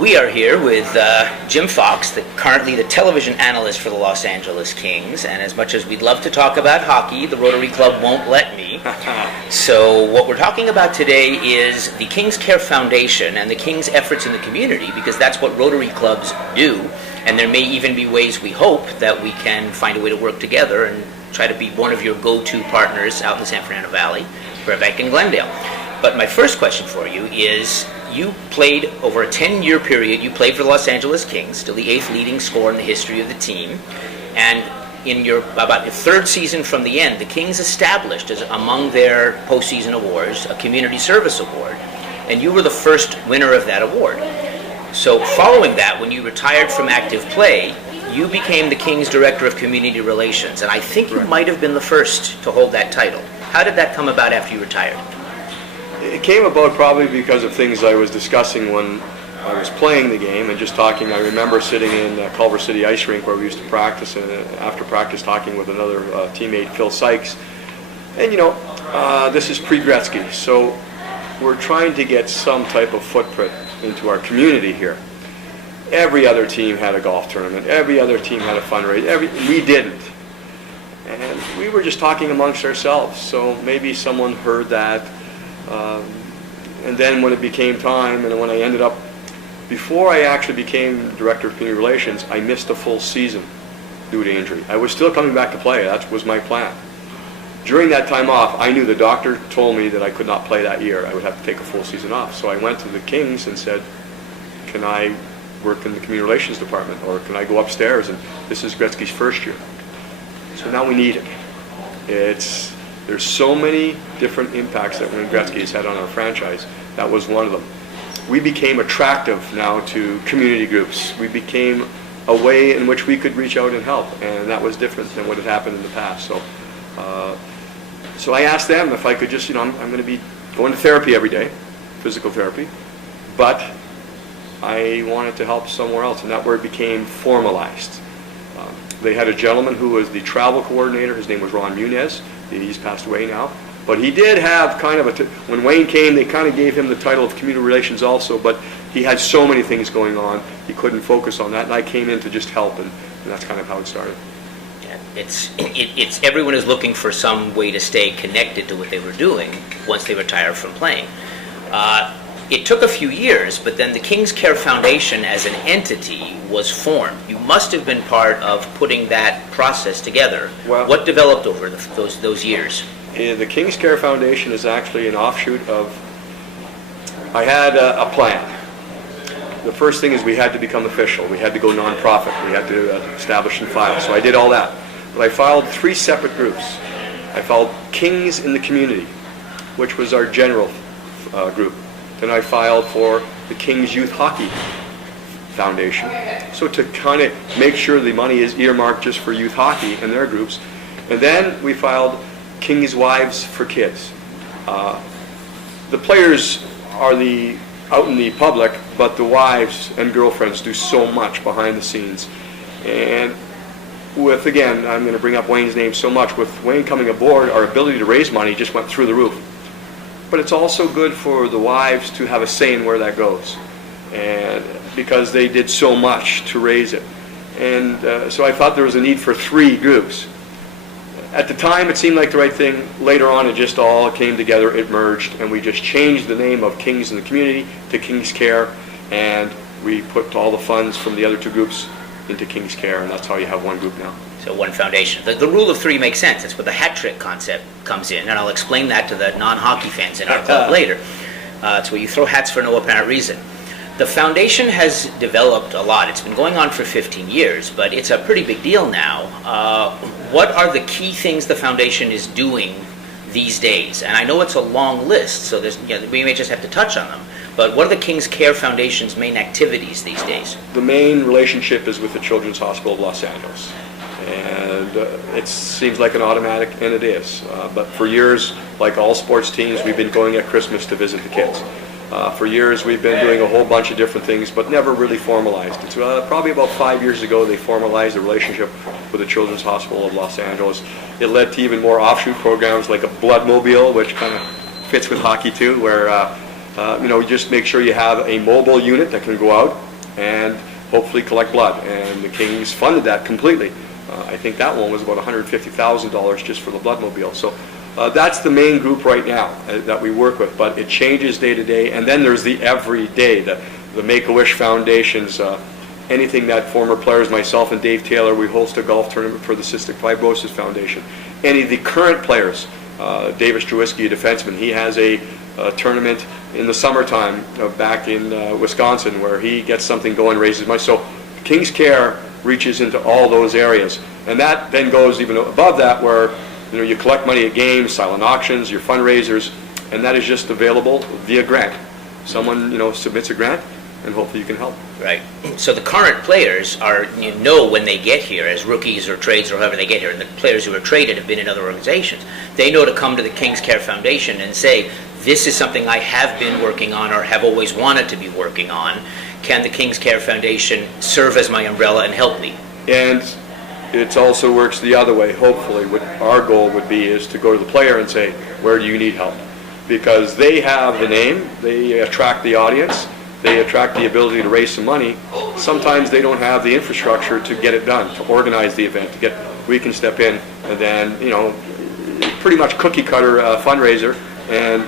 We are here with Jim Fox, currently the television analyst for the Los Angeles Kings, and as much as we'd love to talk about hockey, the Rotary Club won't let me. So what we're talking about today is the Kings Care Foundation and the Kings' efforts in the community, because that's what Rotary clubs do, and there may even be ways, we hope, that we can find a way to work together and try to be one of your go-to partners out in the San Fernando Valley, Burbank, and Glendale. But my first question for you is, you played over a 10-year period, you played for the Los Angeles Kings, still the 8th leading scorer in the history of the team, and in your about your third season from the end, the Kings established as among their postseason awards a community service award, and you were the first winner of that award. So following that, when you retired from active play, you became the Kings Director of Community Relations, and I think you might have been the first to hold that title. How did that come about after you retired? It came about probably because of things I was discussing when I was playing the game and just talking. I remember sitting in Culver City Ice Rink where we used to practice, and after practice talking with another teammate, Phil Sykes. And this is pre-Gretzky, so we're trying to get some type of footprint into our community here. Every other team had a golf tournament. Every other team had a fundraiser. We didn't. And we were just talking amongst ourselves. So maybe someone heard that. And then when it became time, and when I ended up, before I actually became Director of Community Relations, I missed a full season due to injury. I was still coming back to play. That was my plan. During that time off, I knew the doctor told me that I could not play that year. I would have to take a full season off. So I went to the Kings and said, can I work in the Community Relations Department, or can I go upstairs? And this is Gretzky's first year. So now we need it. There's so many different impacts that Wayne Gretzky has had on our franchise. That was one of them. We became attractive now to community groups. We became a way in which we could reach out and help, and that was different than what had happened in the past. So I asked them if I could just, I'm going to be going to therapy every day, physical therapy, but I wanted to help somewhere else, and that's where it became formalized. They had a gentleman who was the travel coordinator. His name was Ron Munez. He's passed away now. But he did have kind of when Wayne came, they kind of gave him the title of Community Relations also, but he had so many things going on, he couldn't focus on that, and I came in to just help, and that's kind of how it started. Yeah, it's everyone is looking for some way to stay connected to what they were doing once they retired from playing. It took a few years, but then the Kings Care Foundation as an entity was formed. You must have been part of putting that process together. Well, what developed over those years? The Kings Care Foundation is actually an offshoot of, I had a plan. The first thing is we had to become official. We had to go nonprofit. We had to establish and file. So I did all that. But I filed 3 separate groups. I filed Kings in the Community, which was our general group. Then I filed for the Kings Youth Hockey Foundation. So to kind of make sure the money is earmarked just for youth hockey and their groups. And then we filed Kings Wives for Kids. The players are out in the public, but the wives and girlfriends do so much behind the scenes. And again, I'm going to bring up Wayne's name so much, with Wayne coming aboard, our ability to raise money just went through the roof. But it's also good for the wives to have a say in where that goes, and because they did so much to raise it. And so I thought there was a need for 3 groups. At the time, it seemed like the right thing. Later on, it just all came together, it merged, and we just changed the name of Kings in the Community to Kings Care, and we put all the funds from the other 2 groups into Kings Care, and that's how you have one group now. So one foundation. The rule of 3 makes sense. That's where the hat trick concept comes in, and I'll explain that to the non-hockey fans in our club later. It's where you throw hats for no apparent reason. The foundation has developed a lot. It's been going on for 15 years, but it's a pretty big deal now. What are the key things the foundation is doing these days? And I know it's a long list, so we may just have to touch on them. But what are the Kings Care Foundation's main activities these days? The main relationship is with the Children's Hospital of Los Angeles. And it seems like an automatic, and it is. But for years, like all sports teams, we've been going at Christmas to visit the kids. For years, we've been doing a whole bunch of different things, but never really formalized it. So probably about 5 years ago, they formalized the relationship with the Children's Hospital of Los Angeles. It led to even more offshoot programs like a Bloodmobile, which kind of fits with hockey too, where just make sure you have a mobile unit that can go out and hopefully collect blood. And the Kings funded that completely. I think that one was about $150,000 just for the bloodmobile. So that's the main group right now that we work with, but it changes day to day. And then there's the everyday, the Make-A-Wish Foundations, anything that former players, myself and Dave Taylor, we host a golf tournament for the Cystic Fibrosis Foundation. Any of the current players, Davis Drawiski, a defenseman, he has a tournament in the summertime back in Wisconsin where he gets something going, raises money. So King's Care reaches into all those areas. And that then goes even above that where you collect money at games, silent auctions, your fundraisers, and that is just available via grant. Someone submits a grant, and hopefully you can help. Right. So the current players are, when they get here as rookies or trades or however they get here, and the players who are traded have been in other organizations, they know to come to the King's Care Foundation and say, this is something I have been working on or have always wanted to be working on. Can the King's Care Foundation serve as my umbrella and help me? And it also works the other way. Hopefully what our goal would be is to go to the player and say, where do you need help? Because they have the name, they attract the audience, they attract the ability to raise some money. Sometimes they don't have the infrastructure to get it done, to organize the event, we can step in and then, pretty much cookie cutter fundraiser and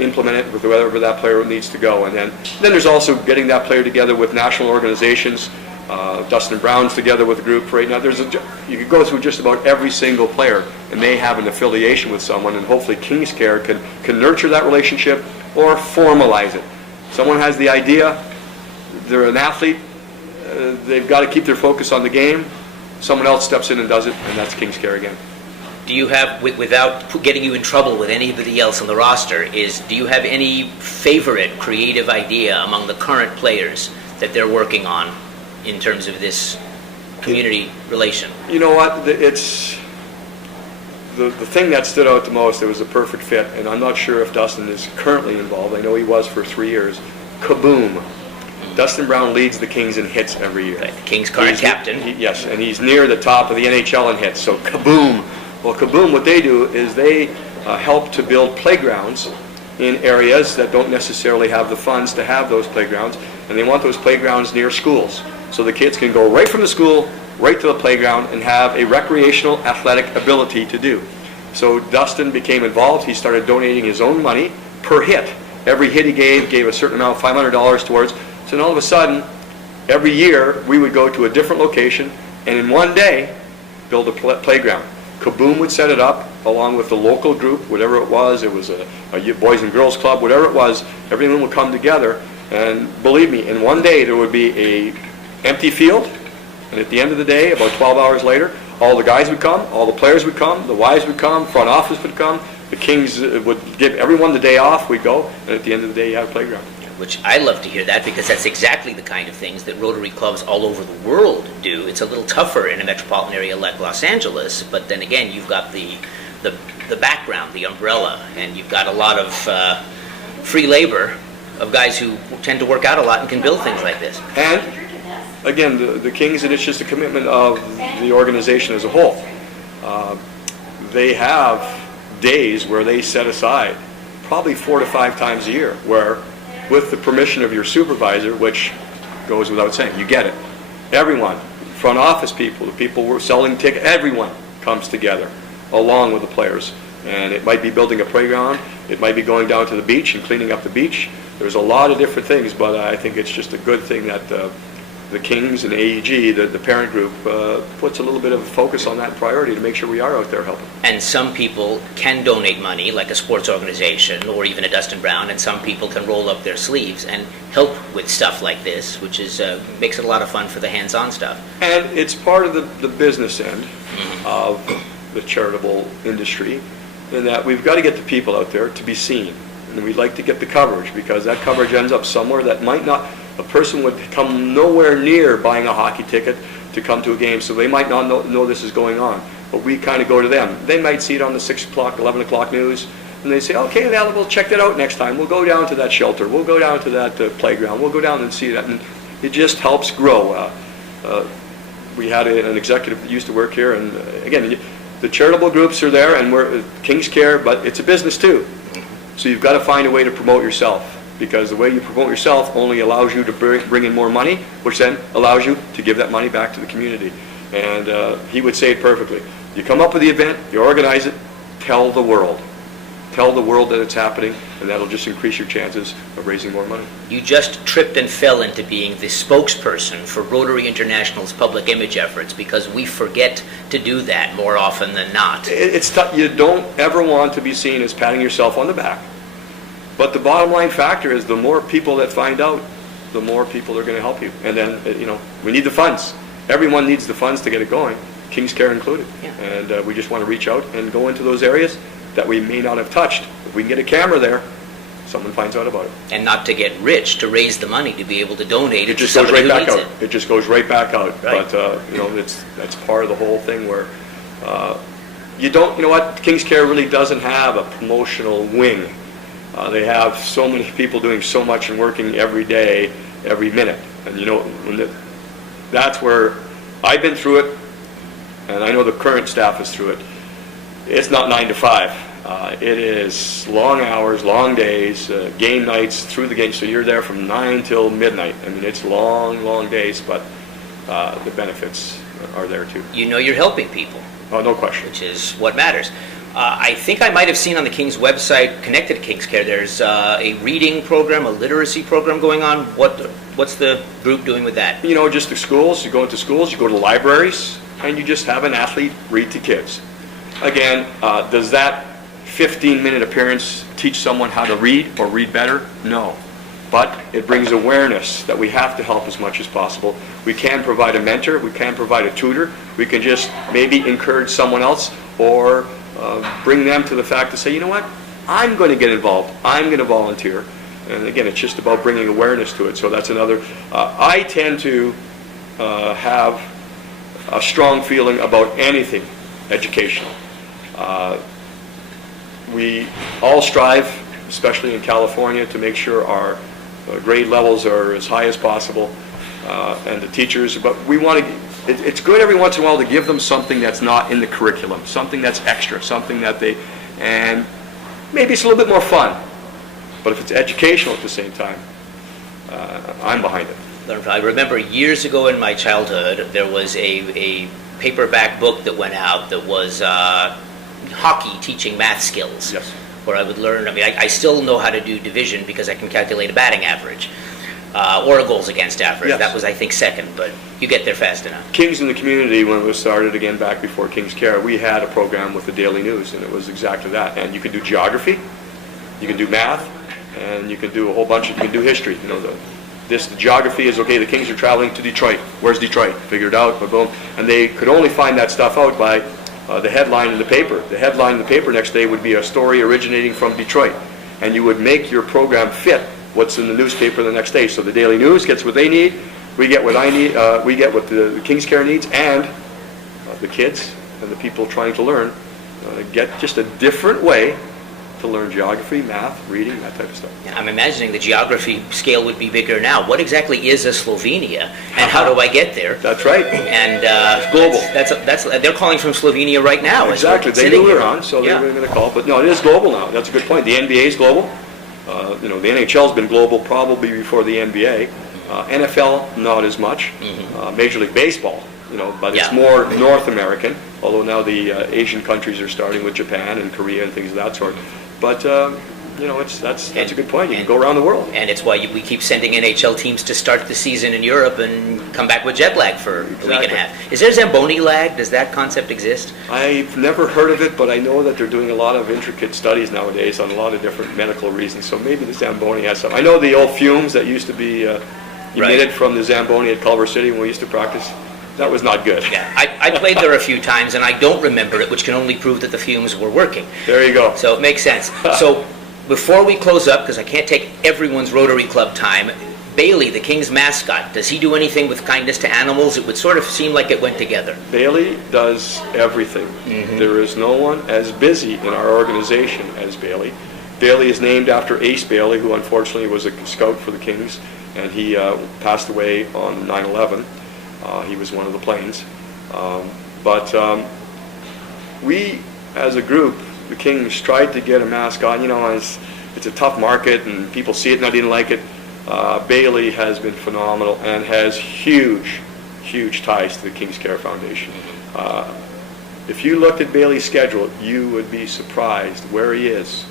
implement it with wherever that player needs to go. And then there's also getting that player together with national organizations. Dustin Brown's together with a group right now. You could go through just about every single player, and they have an affiliation with someone, and hopefully King's Care can nurture that relationship or formalize it. Someone has the idea, they're an athlete, they've got to keep their focus on the game. Someone else steps in and does it, and that's King's Care again. Do you have, without getting you in trouble with anybody else on the roster, do you have any favorite creative idea among the current players that they're working on in terms of this community relation? You know what? It's the thing that stood out the most. It was a perfect fit, and I'm not sure if Dustin is currently involved. I know he was for 3 years. Kaboom! Dustin Brown leads the Kings in hits every year. Right. The Kings current captain. Yes, and he's near the top of the NHL in hits. So kaboom! Well, Kaboom, what they do is they help to build playgrounds in areas that don't necessarily have the funds to have those playgrounds, and they want those playgrounds near schools. So the kids can go right from the school, right to the playground, and have a recreational athletic ability to do. So Dustin became involved. He started donating his own money per hit. Every hit he gave a certain amount, $500 towards. So then all of a sudden, every year, we would go to a different location, and in one day, build a playground. Kaboom would set it up, along with the local group, whatever it was a Boys and Girls Club, whatever it was, everyone would come together, and believe me, in one day there would be a empty field, and at the end of the day, about 12 hours later, all the guys would come, all the players would come, the wives would come, front office would come, the Kings would give everyone the day off, we'd go, and at the end of the day you have a playground. Which I love to hear that, because that's exactly the kind of things that Rotary clubs all over the world do. It's a little tougher in a metropolitan area like Los Angeles, but then again, you've got the background, the umbrella, and you've got a lot of free labor of guys who tend to work out a lot and can build things like this. And again, the Kings, and it's just a commitment of the organization as a whole. They have days where they set aside, probably 4 to 5 times a year, where with the permission of your supervisor, which goes without saying, you get it. Everyone, front office people, the people who are selling tickets, everyone comes together along with the players. And it might be building a playground, it might be going down to the beach and cleaning up the beach. There's a lot of different things, but I think it's just a good thing that the Kings and AEG, the parent group, puts a little bit of focus on that priority to make sure we are out there helping. And some people can donate money, like a sports organization or even a Dustin Brown, and some people can roll up their sleeves and help with stuff like this, which is makes it a lot of fun for the hands-on stuff. And it's part of the business end of the charitable industry, in that we've got to get the people out there to be seen. And we'd like to get the coverage, because that coverage ends up somewhere that might not. A person would come nowhere near buying a hockey ticket to come to a game, so they might not know this is going on. But we kind of go to them. They might see it on the 6 o'clock, 11 o'clock news, and they say, okay, we'll check that out next time. We'll go down to that shelter. We'll go down to that playground. We'll go down and see that. And it just helps grow. We had an executive that used to work here, and again, the charitable groups are there, and we're King's Care, but it's a business too. So you've got to find a way to promote yourself. because the way you promote yourself only allows you to bring in more money, which then allows you to give that money back to the community. And he would say it perfectly. You come up with the event, you organize it, tell the world. Tell the world that it's happening, and that'll just increase your chances of raising more money. You just tripped and fell into being the spokesperson for Rotary International's public image efforts, because we forget to do that more often than not. It's tough. You don't ever want to be seen as patting yourself on the back. But the bottom line factor is the more people that find out, the more people are going to help you. And then, we need the funds. Everyone needs the funds to get it going, King's Care included. Yeah. And we just want to reach out and go into those areas that we may not have touched. If we can get a camera there, someone finds out about it. And not to get rich, to raise the money to be able to donate It to just goes somebody right who back needs out. It just goes right back out. Right. But that's part of the whole thing where you know what? King's Care really doesn't have a promotional wing. They have so many people doing so much and working every day, every minute. And that's where I've been through it, and I know the current staff is through it. It's not 9 to 5. It is long hours, long days, game nights through the game. So you're there from 9 till midnight. I mean, it's long, long days, but the benefits are there too. You know you're helping people. Oh, no question. Which is what matters. I think I might have seen on the King's website, connected to King's Care, there's a reading program, a literacy program going on. What's the group doing with that? Just the schools. You go into schools, you go to libraries, and you just have an athlete read to kids. Again, does that 15-minute appearance teach someone how to read or read better? No. But it brings awareness that we have to help as much as possible. We can provide a mentor, we can provide a tutor, we can just maybe encourage someone else or bring them to the fact to say, you know what, I'm going to get involved, I'm going to volunteer. And again, it's just about bringing awareness to it. So that's another. I tend to have a strong feeling about anything educational. We all strive, especially in California, to make sure our grade levels are as high as possible, and the teachers, but we want to, it's good every once in a while to give them something that's not in the curriculum, something that's extra, something that and maybe it's a little bit more fun, but if it's educational at the same time, I'm behind it. I remember years ago in my childhood, there was a paperback book that went out that was hockey teaching math skills. Yes. Where I would learn, I still know how to do division because I can calculate a batting average or a goals against average. Yes. That was, I think, second, but you get there fast enough. Kings in the Community, when it was started again back before King's Care, we had a program with the Daily News, and it was exactly that. And you can do geography, you can do math, and you can do a whole bunch of, you can do history. The geography is, okay, the Kings are traveling to Detroit. Where's Detroit? Figure it out, boom. And they could only find that stuff out by the headline in the paper. The headline in the paper next day would be a story originating from Detroit. And you would make your program fit what's in the newspaper the next day. So the Daily News gets what they need, we get what I need, we get what the King's Care needs, and the kids and the people trying to learn get just a different way to learn geography, math, reading, that type of stuff. Yeah, I'm imagining the geography scale would be bigger now. What exactly is a Slovenia, and how do I get there? That's right. And it's global. That's they're calling from Slovenia right now. Exactly. They knew we were on, so they're going to call. But no, it is global now. That's a good point. The NBA is global. The NHL's been global probably before the NBA. NFL, not as much. Major League Baseball, but it's more North American. Although now the Asian countries are starting with Japan and Korea and things of that sort. But that's a good point. You can go around the world. And it's why we keep sending NHL teams to start the season in Europe and come back with jet lag for a week and a half. Is there Zamboni lag? Does that concept exist? I've never heard of it, but I know that they're doing a lot of intricate studies nowadays on a lot of different medical reasons. So maybe the Zamboni has some. I know the old fumes that used to be emitted from the Zamboni at Culver City when we used to practice. That was not good. Yeah, I played there a few times, and I don't remember it, which can only prove that the fumes were working. There you go. So it makes sense. So before we close up, because I can't take everyone's Rotary Club time, Bailey, the King's mascot, does he do anything with kindness to animals? It would sort of seem like it went together. Bailey does everything. There is no one as busy in our organization as Bailey. Bailey is named after Ace Bailey, who unfortunately was a scout for the Kings, and he passed away on 9/11. He was one of the planes. But we, as a group, the Kings, tried to get a mascot. As it's a tough market and people see it and I didn't like it. Bailey has been phenomenal and has huge ties to the King's Care Foundation. If you looked at Bailey's schedule, you would be surprised where he is,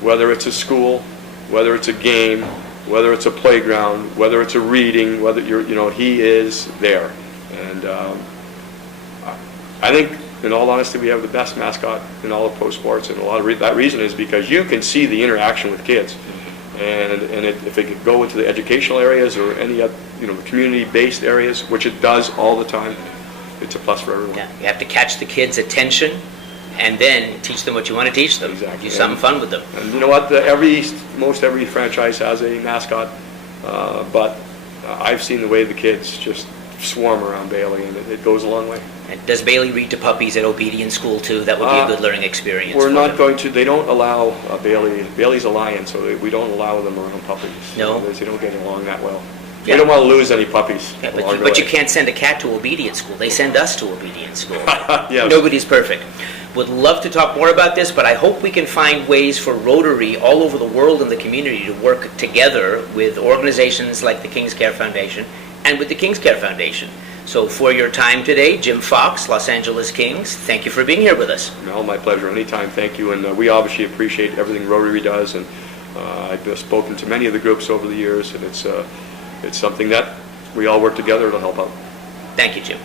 whether it's a school, whether it's a game, whether it's a playground, whether it's a reading, whether he is there. And I think, in all honesty, we have the best mascot in all of pro sports, and a lot of that reason is because you can see the interaction with kids. And if it could go into the educational areas or any community-based areas, which it does all the time, it's a plus for everyone. Yeah, you have to catch the kids' attention and then teach them what you want to teach them. Exactly. Do something fun with them. And you know what? Most every franchise has a mascot, but I've seen the way the kids just swarm around Bailey, and it goes a long way. And does Bailey read to puppies at obedience school too? That would be a good learning experience. We're not going to. They don't allow Bailey. Bailey's a lion, so we don't allow them around puppies. No. They don't get along that well. Yeah. We don't want to lose any puppies. Yeah, along the but way. you can't send a cat to obedience school. They send us to obedience school. Yes. Nobody's perfect. Would love to talk more about this, but I hope we can find ways for Rotary all over the world and the community to work together with organizations like the King's Care Foundation and with the King's Care Foundation. So for your time today, Jim Fox, Los Angeles Kings, thank you for being here with us. No, my pleasure. Anytime. Thank you. And we obviously appreciate everything Rotary does. And I've spoken to many of the groups over the years, and it's something that we all work together to help out. Thank you, Jim.